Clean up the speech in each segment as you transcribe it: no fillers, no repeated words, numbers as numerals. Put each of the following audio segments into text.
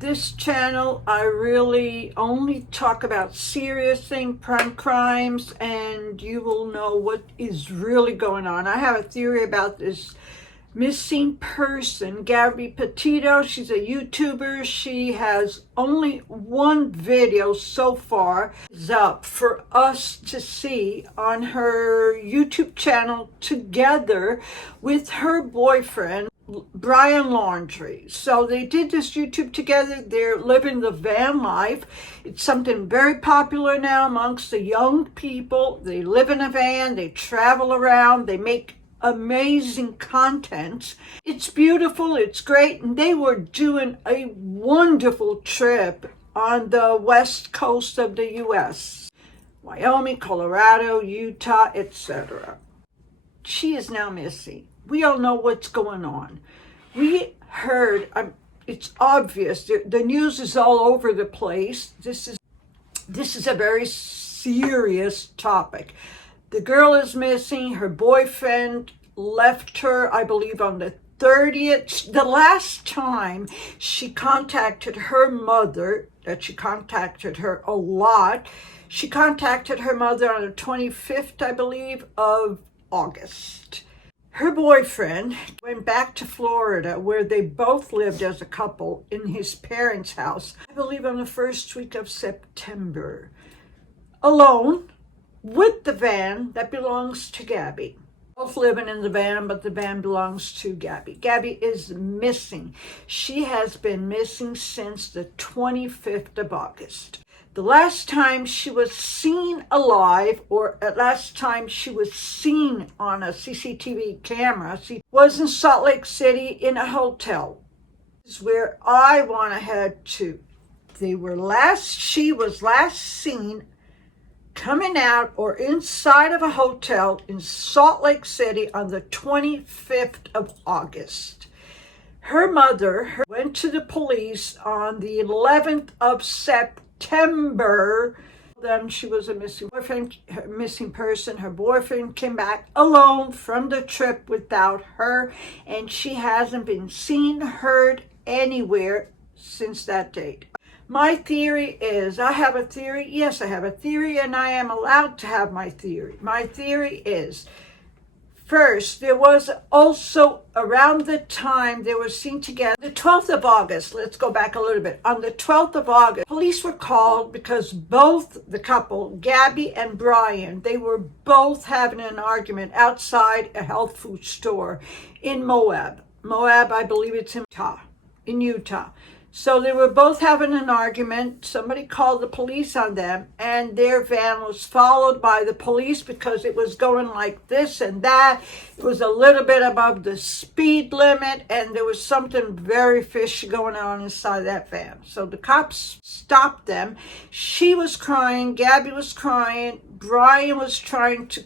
this channel, I really only talk about serious things, crimes, and you will know what is really going on. I have a theory about this missing person, Gabby Petito. She's a YouTuber. She has only one video so far is up for us to see on her YouTube channel together with her boyfriend, Brian Laundrie. So they did this YouTube together. They're living the van life. It's something very popular now amongst the young people. They live in a van, they travel around, they make amazing content. It's beautiful, it's great, and they were doing a wonderful trip on the west coast of the US. Wyoming, Colorado, Utah, etc. She is now missing. We all know what's going on. We heard, it's obvious, the news is all over the place. This is a very serious topic. The girl is missing. Her boyfriend left her, I believe, on the 30th. The last time she contacted her mother, that she contacted her a lot, she contacted her mother on the 25th, I believe, of August. Her boyfriend went back to Florida, where they both lived as a couple in his parents' house, I believe on the first week of September, alone with the van that belongs to Gabby. Both living in the van, but the van belongs to Gabby. Gabby is missing. She has been missing since the 25th of August. The last time she was seen alive, or at last time she was seen on a CCTV camera, was in Salt Lake City in a hotel. This is where I want to head to. She was last seen coming out or inside of a hotel in Salt Lake City on the 25th of August. Her mother went to the police on the 11th of September. Then she was a missing person. Her boyfriend came back alone from the trip without her, and she hasn't been seen, heard anywhere since that date. My theory is, I have a theory. Yes, I have a theory, and I am allowed to have my theory. My theory is, first, there was also around the time they were seen together, the 12th of August, let's go back a little bit. On the 12th of August, police were called because both the couple, Gabby and Brian, they were both having an argument outside a health food store in Moab. Moab, I believe it's in Utah. So they were both having an argument. Somebody called the police on them, and their van was followed by the police because it was going like this and that. It was a little bit above the speed limit, and there was something very fishy going on inside that van. So the cops stopped them. She was crying. Gabby was crying. Brian was trying to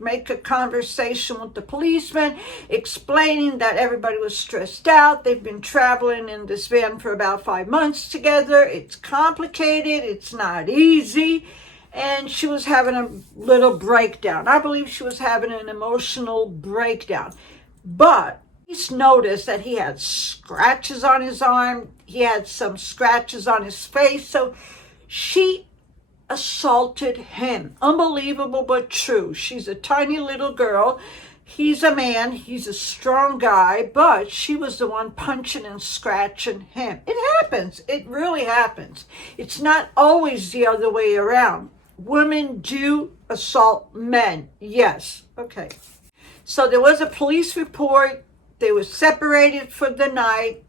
make a conversation with the policeman, explaining that everybody was stressed out. They've been traveling in this van for about 5 months together. It's complicated. It's not easy. And she was having a little breakdown. I believe she was having an emotional breakdown. But police noticed that he had scratches on his arm. He had some scratches on his face. So she assaulted him. Unbelievable but true. She's a tiny little girl. He's a man. He's a strong guy, but she was the one punching and scratching him. It happens. It really happens. It's not always the other way around. Women do assault men. Yes. Okay. So there was a police report. They were separated for the night.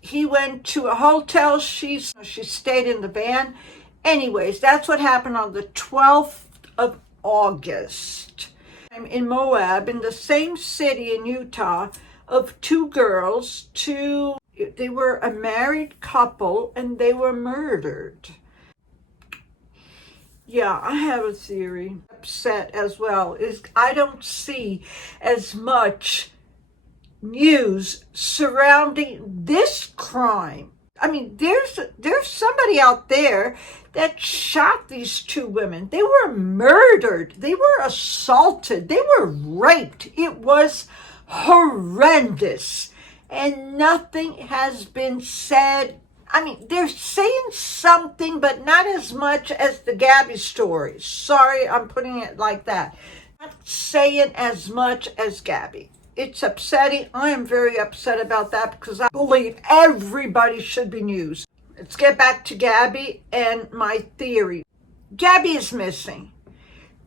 He went to a hotel. She stayed in the van. Anyways, that's what happened on the 12th of August. I'm in Moab, in the same city in Utah, of two girls. They were a married couple, and they were murdered. Yeah, I have a theory. Upset as well is I don't see as much news surrounding this crime. I mean, there's somebody out there that shot these two women. They were murdered. They were assaulted. They were raped. It was horrendous. And nothing has been said, I mean, they're saying something, but not as much as the Gabby story. Sorry, I'm putting it like that. Not saying as much as Gabby. It's upsetting. I am very upset about that because I believe everybody should be news. Let's get back to Gabby and my theory. Gabby is missing.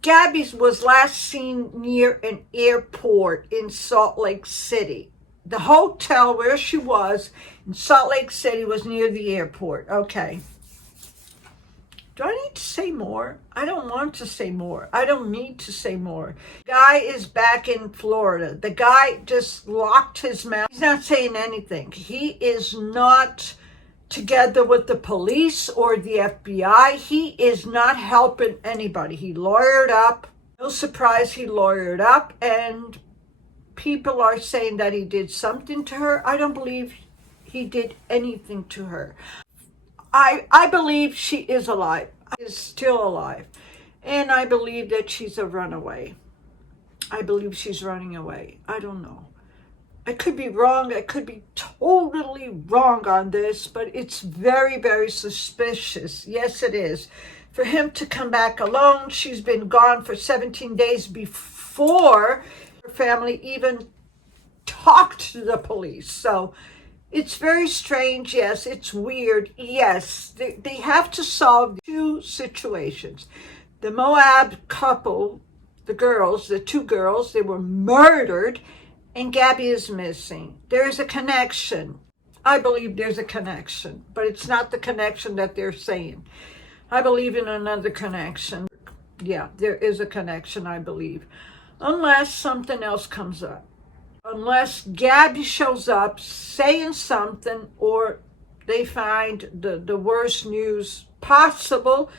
Gabby was last seen near an airport in Salt Lake City. The hotel where she was in Salt Lake City was near the airport. Okay. Do I need to say more? I don't want to say more. I don't need to say more. The guy is back in Florida. The guy just locked his mouth. He's not saying anything. He is not together with the police or the FBI. He is not helping anybody. He lawyered up. No surprise, he lawyered up. And people are saying that he did something to her. I don't believe he did anything to her. I believe she is alive. She is still alive. And I believe that she's a runaway. I believe she's running away. I don't know. I could be wrong. I could be totally wrong on this, but it's very, very suspicious. Yes, it is. For him to come back alone, she's been gone for 17 days before her family even talked to the police. So it's very strange. Yes, it's weird. Yes, they have to solve two situations. The Moab couple, the two girls, they were murdered, and Gabby is missing. There is a connection. I believe there's a connection, but it's not the connection that they're saying. I believe in another connection. Yeah, there is a connection, I believe. Unless something else comes up. Unless Gabby shows up saying something or they find the worst news possible.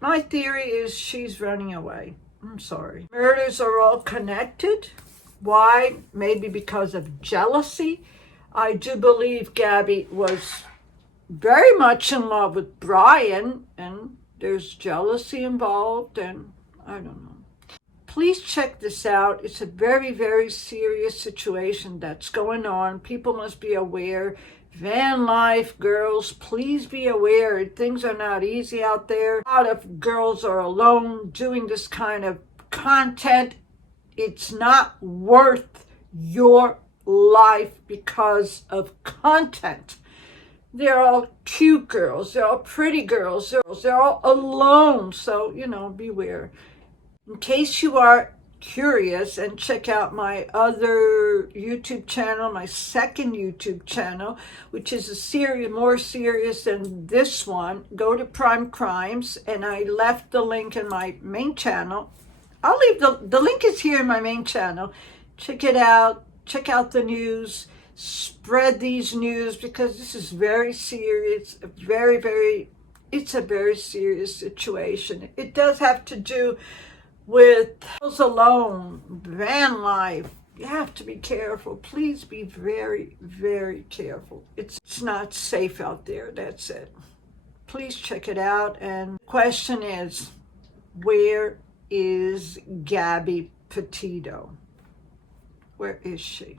My theory is she's running away. I'm sorry. Murders are all connected. Why? Maybe because of jealousy. I do believe Gabby was very much in love with Brian, and there's jealousy involved, and I don't know. Please check this out. It's a very, very serious situation that's going on. People must be aware. Van life, girls, please be aware. Things are not easy out there. A lot of girls are alone doing this kind of content. It's not worth your life because of content. They're all cute girls. They're all pretty girls. They're all alone. So, beware. In case you are curious, and check out my other YouTube channel, my second YouTube channel, which is more serious than this one, go to Prime Crimes, and I left the link in my main channel. I'll leave the link is here in my main channel. Check it out. Check out the news. Spread these news because this is very serious. It's a very serious situation. It does have to do with girls alone, van life. You have to be careful. Please be very, very careful. It's not safe out there. That's it. Please check it out. And the question is, where is Gabby Petito? Where is she?